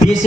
20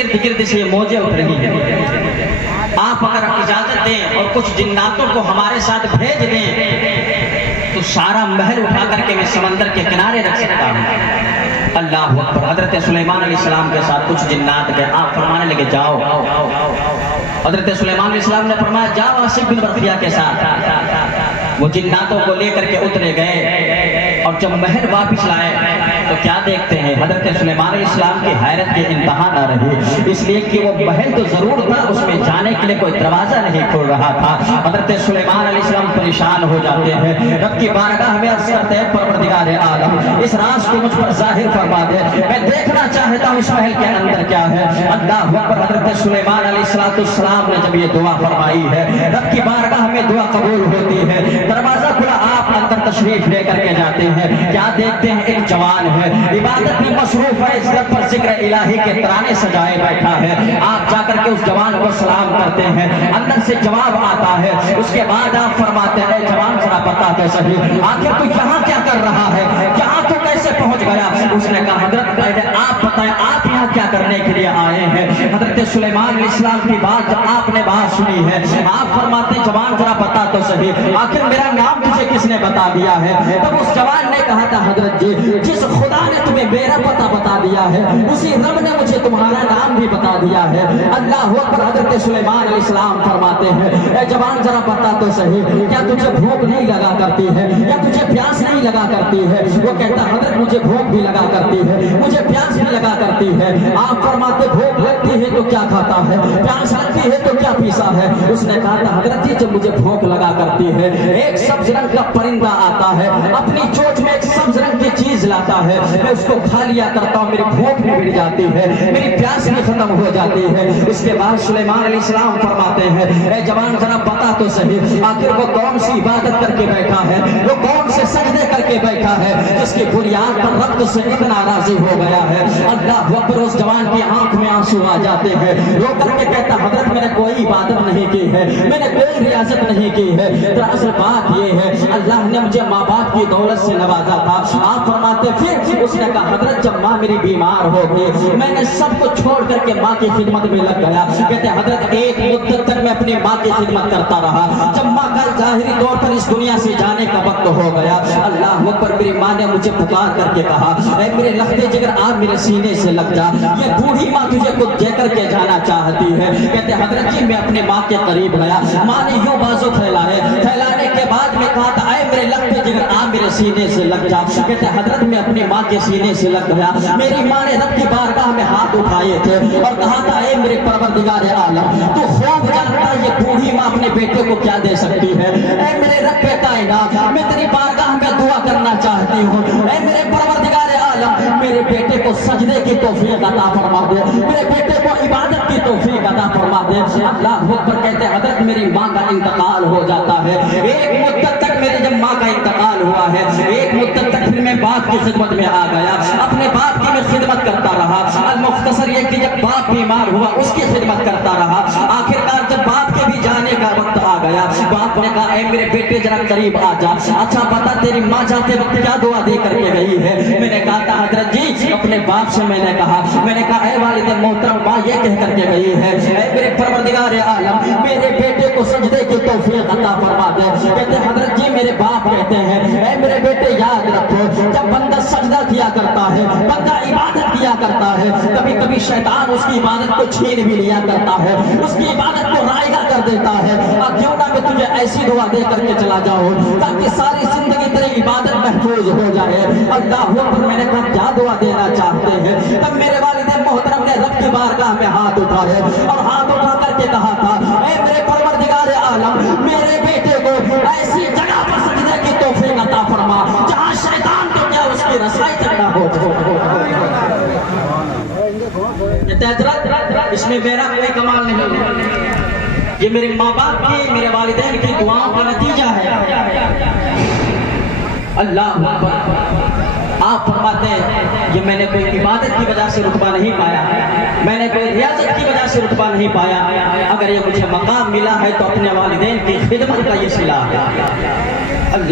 ارد گرد سے یہ موجیں اٹھ رہی ہیں۔ آپ اگر اجازت دیں اور کچھ جناتوں کو ہمارے ساتھ بھیج دیں تو سارا محل اٹھا کر کے میں سمندر کے کنارے رکھ سکتا ہوں۔ اللہ اکبر۔ حضرت سلیمان علیہ السلام کے ساتھ کچھ جنات گئے، آپ فرمانے لگے جاؤ۔ حضرت سلیمان علیہ السلام نے فرمایا جاؤ آصف بن برقیہ کے ساتھ۔ وہ جناتوں کو لے کر کے اترے گئے اور جب محل واپس لائے تو کیا دیکھتے ہیں، حضرت سلیمان علیہ السلام کی حیرت کے انتہا نہ رہی، اس لیے کہ وہ محل تو ضرور تھا، اس میں جانے کے لیے کوئی دروازہ نہیں کھل رہا تھا۔ حضرت سلیمان علیہ السلام پریشان ہو جاتے ہیں، رب کی بارگاہ میں عرض کرتے ہیں پروردگار عالم اس راز کو مجھ پر ظاہر فرما دے، میں دیکھنا چاہتا ہوں اس محل کے اندر کیا ہے۔ اللہ اکبر۔ حضرت سلیمان علیہ السلام نے جب یہ دعا فرمائی ہے، رب کی بارگاہ میں دعا قبول ہوتی ہے، دروازہ کھلا، آپ اندر تشریف لے کر کے جاتے ہیں، کیا دیکھتے ہیں، ایک جوان ہے، عبادت میں مصروف ہے، اس رب پر ذکر الہی کے ترانے سجائے بیٹھا ہے۔ آپ جا کر کے اس جوان کو سلام کرتے ہیں، اندر سے جواب آتا ہے، اس کے بعد آپ فرماتے ہیں جوان ذرا بتا تو صحیح آخر تو یہاں کیا کر رہا ہے، یہاں تو کیسے پہنچ گیا؟ اس نے کہا حضرت پہلے آپ بتائیں آپ یہاں کیا کرنے کے لیے آئے ہیں؟ حضرت سلیمان علیہ السلام کی بات جب آپ نے بات سنی ہے، آپ فرماتے ہیں جوان ذرا بتا تو صحیح آخر میرا نام تجھے کس نے بتا دیا ہے؟ تب اس جوان نے کہا تھا حضرت جی جس خدا نے تمہیں میرا پتہ بتا دیا ہے اسی رب نے مجھے تمہارا نام بھی بتا دیا ہے۔ اللہ اکبر۔ حضرت سلیمان علیہ السلام فرماتے ہیں اے جوان ذرا بتا تو صحیح کیا تجھے بھوک نہیں لگا کرتی ہے یا تجھے پیاس نہیں لگا کرتی ہے؟ وہ کہتا حضرت مجھے بھوک بھی لگا کرتی ہے، مجھے پیاس بھی لگا کرتی ہے۔ آپ فرماتے بھوک لگتی ہے تو کیا کھاتا ہے، پیاس لگتی ہے تو کیا پیسا ہے؟ اس نے کہا تھا حضرت جی جب مجھے بھوک لگا کرتی ہے ایک سبز رنگ کا پرندہ آتا ہے، اپنی چونچ میں ایک سبز رنگ کی چیز لاتا ہے، میں اس کو کھا لیا کرتا ہوں، میری بھوک بھی مٹ جاتی ہے، میری پیاس بھی ختم ہو جاتی ہے۔ اس کے بعد سلیمان علیہ السلام فرماتے ہیں اے جوان ذرا بتا تو صحیح آخر وہ کون سی عبادت کر کے بیٹھا ہے، وہ کون سے سجدے کر کے بیٹھا ہے جس کی بنیاد پر رب سے اتنا راضی ہو گیا ہے؟ اللہ اکبر۔ اس جوان کی آنکھ میں آنسو آ جاتے ہیں، رو کر کے کہتا حضرت میں نے کوئی عبادت نہیں کی ہے، میں نے کوئی ریاضت نہیں کی ہے، دراصل بات یہ ہے اللہ نے مجھے ماں باپ کی دولت سے نوازا تھا۔ آپ فرماتے پھر اس نے کہا حضرت جب ماں میری بیمار ہو گئی میں نے سب کو چھوڑ کر کے ماں کی خدمت میں لگ گیا۔ کہتے حضرت ایک مدت تک میں اپنی ماں کی خدمت کرتا رہا، جب ماں کا ظاہری طور پر اس دنیا سے جانے کا وقت ہو گیا اللہ اکبر میری ماں نے مجھے پکار کر کے کہا اے میرے لختے جگر آپ میرے سینے سے لگ جا، یہ بوڑھی ماں تجھے کچھ دے کر کے جانا چاہتی ہے۔ کہتے حضرت جی میں اپنے ماں کے قریب گیا، ماں نے یوں بازو پھیلائے، پھیلانے کے بعد میں کہا تھا اے میرے لختے جگر آپ میرے سینے سے لگ جا۔ کہتے حضرت میں اپنی ماں کے سینے سے لگ گیا، میری ماں نے رب کی بارگاہ میں ہاتھ اٹھائے تھے اور کہا تھا اے میرے پروردگار عالم تو خوب جانتا یہ بوڑھی ماں اپنے بیٹے کو کیا دے سکتی ہے، اے میرے رب کائنات میں تیری بارگاہ میں دعا کرنا چاہتی ہوں، اے میرے پروردگار عالم میرے بیٹے کو سجدے کی توفیق عطا فرما دے، میرے بیٹے کو عبادت کی توفیق عطا فرما دے۔ اللہ اکبر۔ کہتے حضرت میری ماں کا انتقال ہو جاتا ہے، ایک مدت تک میرے جب ماں کا انتقال ہوا ہے ایک مدت تک پھر میں باپ کی خدمت میں آ گیا، اپنے باپ کی میں خدمت کرتا رہا، المختصر یہ کہ جب باپ بیمار ہوا اس کی خدمت کرتا رہا، آخرکار جب باپ کے بھی جانے کا وقت آ گیا باپ نے کہا اے میرے بیٹے ذرا قریب آ جا، اچھا بتا تیری ماں جاتے وقت کیا دعا دے کر کے گئی ہے؟ میں نے کہا تھا حضرت جی اپنے باپ سے میں نے کہا اے والد محترم ماں یہ کہہ کر کے گئی ہے اے میرے پروردگار عالم میرے بیٹے کو سجدے کی توفیق عطا فرما دے۔ کہتے حضرت جی میرے باپ کہتے ہیں اے میرے بیٹے یاد رکھو جب بندہ سجدہ کیا کرتا ہے بندہ عبادت کیا کرتا ہے کبھی کبھی شیطان اس کی عبادت کو چھین بھی لیا کرتا ہے، اس کی عبادت کو رائگا کر دیتا ہے، اور کیوں نہ میں تجھے ایسی دعا دے کر کے چلا جاؤں تاکہ ساری زندگی تیری عبادت محفوظ ہو جائے۔ اللہ اکبر۔ میں نے کہا کیا دعا دینا چاہتے ہیں؟ تب میرے والد محترم نے رب کی بارگاہ میں ہاتھ اٹھائے اور ہاتھ اٹھا کر کے کہا تھا اے میرے پروردگار عالم میرے بیٹے کو ایسی جگہ پر سجدے کی توفیق عطا فرما جہاں شیطان تو کیا اس کی رسائی تک نہ ہو جائے۔ اس میں میرا کوئی کمال نہیں، یہ میرے ماں باپ کی میرے والدین کی دعاؤں کا نتیجہ ہے۔ اللہ اکبر۔ آپ فرماتے ہیں یہ میں نے کوئی عبادت کی وجہ سے رتبہ نہیں پایا، میں نے کوئی ریاضت کی وجہ سے رتبہ نہیں پایا، اگر یہ مجھے مقام ملا ہے تو اپنے والدین کی خدمت کا یہ صلہ ہے۔ اللہ